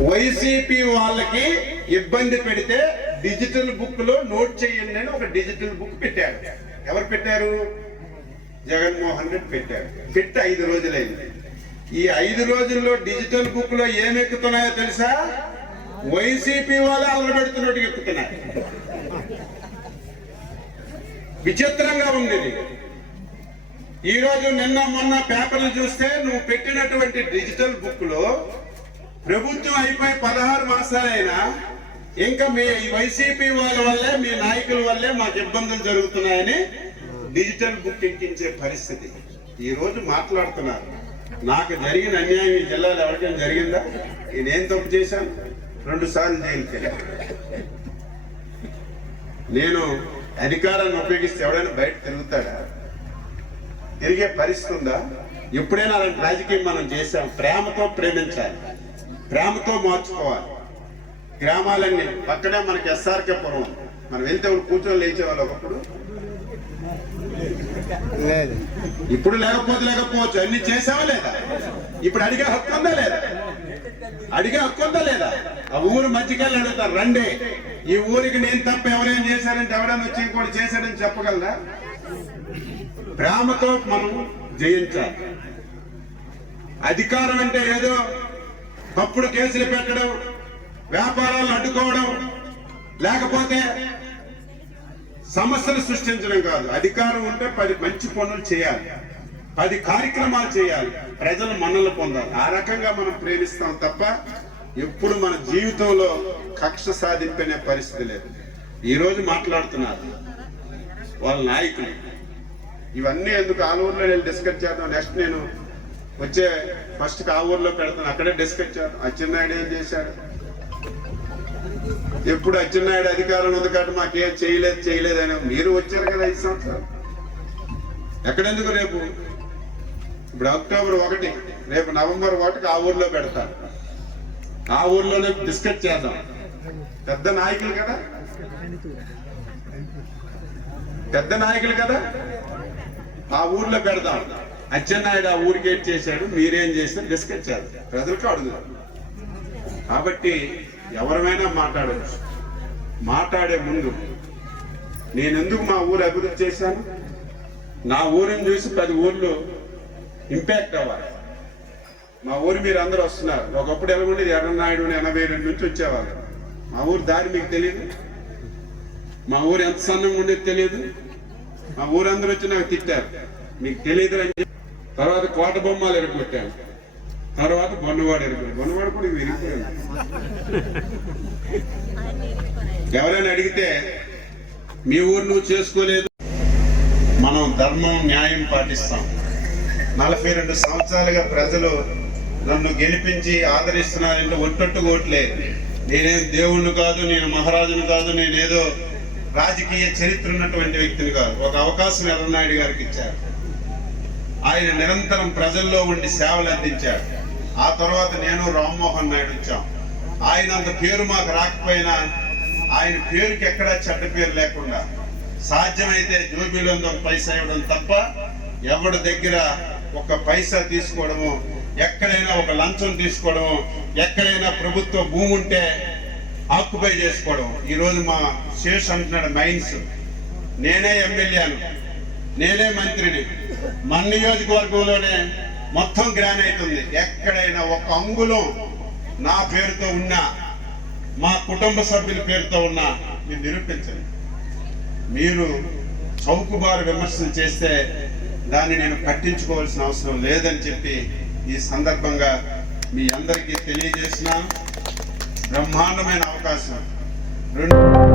YCP వాళ్ళకి ఇబ్బంది పెడితే డిజిటల్ బుక్లో నోట్ చేయండి అని ఒక డిజిటల్ బుక్ పెట్టారు. ఎవరు పెట్టారు? జగన్మోహన్ రెడ్డి పెట్టారు. పెట్టి ఐదు రోజులైంది. ఈ ఐదు రోజుల్లో డిజిటల్ బుక్లో ఏం ఎక్కుతున్నాయో తెలుసా? వైసీపీ వాళ్ళు అలబెడుతున్నట్టు ఎక్కుతున్నారు. విచిత్రంగా ఉంది ఈరోజు ఈ రోజు నిన్న మొన్న పేపర్లు చూస్తే నువ్వు పెట్టినటువంటి డిజిటల్ బుక్లో ప్రభుత్వం అయిపోయి పదహారు మాసాలైనా ఇంకా మీ వైసీపీ వాళ్ళ వల్లే మీ నాయకుల వల్లే మాకు ఇబ్బందులు జరుగుతున్నాయని డిజిటల్ బుక్ ఎక్కించే పరిస్థితి. ఈ రోజు మాట్లాడుతున్నారు. నాకు జరిగిన అన్యాయం ఈ జిల్లాలో ఎవరికైనా జరిగిందా? నేనేం తప్పు చేశాను? రెండు సార్లు జైలుకి నేను అధికారాన్ని ఉపయోగిస్తే ఎవడైనా బయట తిరుగుతాడా? తిరిగే పరిస్థితి ఉందా? ఎప్పుడైనా అలాంటి రాజకీయం మనం చేసాం ప్రేమతో ప్రేమించాలి. ప్రేమతో మార్చుకోవాలి. గ్రామాలన్నీ పక్కనే మనకి ఎస్ఆర్కే పురం. మనం వెళ్తే కూర్చొని లేచేవాళ్ళు ఒకప్పుడు? లేదు. ఇప్పుడు లేకపోతే లేకపోవచ్చు. అన్ని చేసావా లేదా? ఇప్పుడు అడిగే హక్కు ఉందా లేదా? అడిగే హక్కు ఉందా లేదా? ఆ ఊరు మధ్యకెళ్ళి అడుగుతారు రండి. ఈ ఊరికి నేను తప్ప ఎవరేం చేశారంటే ఎవరైనా వచ్చి ఇంకోటి చేశాడని చెప్పగలరా? ప్రేమతో మనం జయించాలి. అధికారం అంటే ఏదో తప్పుడు కేసులు పెట్టడం వ్యాపారాలు అడ్డుకోవడం లేకపోతే సమస్యలు సృష్టించడం కాదు. అధికారం ఉంటే పది మంచి పనులు చేయాలి. పది కార్యక్రమాలు చేయాలి. ప్రజలు మన్నలు పొందాలి. ఆ రకంగా మనం ప్రేమిస్తాం తప్ప ఎప్పుడు మన జీవితంలో కక్ష సాధింపనే పరిస్థితి లేదు. ఈరోజు మాట్లాడుతున్నారు వాళ్ళ నాయకులు. ఇవన్నీ ఎందుకు ఆలూరులో నేను డిస్కస్ చేద్దాం. నెక్స్ట్ నేను వచ్చే ఫస్ట్ ఆ ఊర్లో పెడతాను. అక్కడే డిస్కస్ చేద్దాం అచ్చెన్నాయుడు ఏం చేశాడు? ఎప్పుడు అచ్చెన్నాయుడు అధికారం ఉంది కాబట్టి మాకేం చేయలేదు చేయలేదు అని మీరు వచ్చారు కదా ఐదు సంవత్సరాలు ఎక్కడెందుకు రేపు? ఇప్పుడు అక్టోబర్ ఒకటి రేపు నవంబర్ ఒకటికి ఆ ఊర్లో పెడతారు. ఆ ఊర్లోనే డిస్కస్ చేద్దాం. పెద్ద నాయకులు కదా? పెద్ద నాయకులు కదా? ఆ ఊర్లో పెడదాం. అచ్చెన్నాయుడు ఆ ఊరికేట్ చేశాడు? మీరేం చేశారు డిస్కస్ చేద్దాం ప్రజలకు అడుగుదాం. కాబట్టి ఎవరమైనా మాట్లాడవచ్చు మాట్లాడే ముందు నేను ఎందుకు మా ఊరు అభివృద్ధి చేశాను? నా ఊరిని చూసి పది ఊర్లు ఇంపాక్ట్ అవ్వాలి. మా ఊరు మీరు అందరూ వస్తున్నారు. ఒకప్పుడు ఎలా ఎర్రనాయుడు ఎనభై రెండు నుంచి వచ్చేవాళ్ళు. మా ఊరు దారి మీకు తెలియదు మా ఊరు ఎంత సన్నంగా ఉండేది తెలియదు మా ఊరందరూ వచ్చి నాకు తిట్టారు. మీకు తెలియదు అని చెప్పి తర్వాత కోట బొమ్మలు ఎరగొట్టాం. తర్వాత బొన్నవాడు ఎరగొట్టాడు బొన్నవాడు కూడా విరిగిపోయింది ఎవరైనా అడిగితే మీ ఊరు నువ్వు చేసుకోలేదు. మనం ధర్మం న్యాయం పాటిస్తాం. నలభై రెండు సంవత్సరాలుగా ప్రజలు నన్ను గెలిపించి ఆదరిస్తున్నారంటే ఒట్టొట్టు ఓట్లే. నేనేం దేవుణ్ణి కాదు నేను మహారాజుని కాదు నేనేదో రాజకీయ చరిత్ర ఉన్నటువంటి వ్యక్తిని కాదు. ఒక అవకాశం ఎర్రనాయుడు గారికి ఇచ్చారు? ఆయన నిరంతరం ప్రజల్లో ఉండి సేవలు అందించాడు. ఆ తర్వాత నేను రామ్మోహన్ నాయుడు వచ్చాం. ఆయన అంత పేరు మాకు రాకపోయినా ఆయన పేరుకి ఎక్కడా చెడ్డ పేరు లేకుండా సాధ్యమైతే జోబీలో ఒక పైసా ఇవ్వడం తప్ప ఎవరి దగ్గర ఒక పైసా తీసుకోవడము ఎక్కడైనా ఒక లంచం తీసుకోవడము ఎక్కడైనా ప్రభుత్వ భూమి ఉంటే ఆక్యుపై చేసుకోవడం. ఈరోజు మా శేష్ అంటున్నాడు మైన్స్. నేనే ఎమ్మెల్యేను. నేనే మంత్రిని. మన నియోజకవర్గంలోనే మొత్తం గ్రానైట్ ఉంది. ఎక్కడైనా ఒక అంగుళం నా పేరుతో ఉన్నా మా కుటుంబ సభ్యుల పేరుతో ఉన్నా మీరు నిరూపించండి. మీరు చౌకబారు విమర్శలు చేస్తే దాన్ని నేను పట్టించుకోవాల్సిన అవసరం లేదని చెప్పి ఈ సందర్భంగా మీ అందరికీ తెలియజేసిన బ్రహ్మాండమైన అవకాశం. రెండు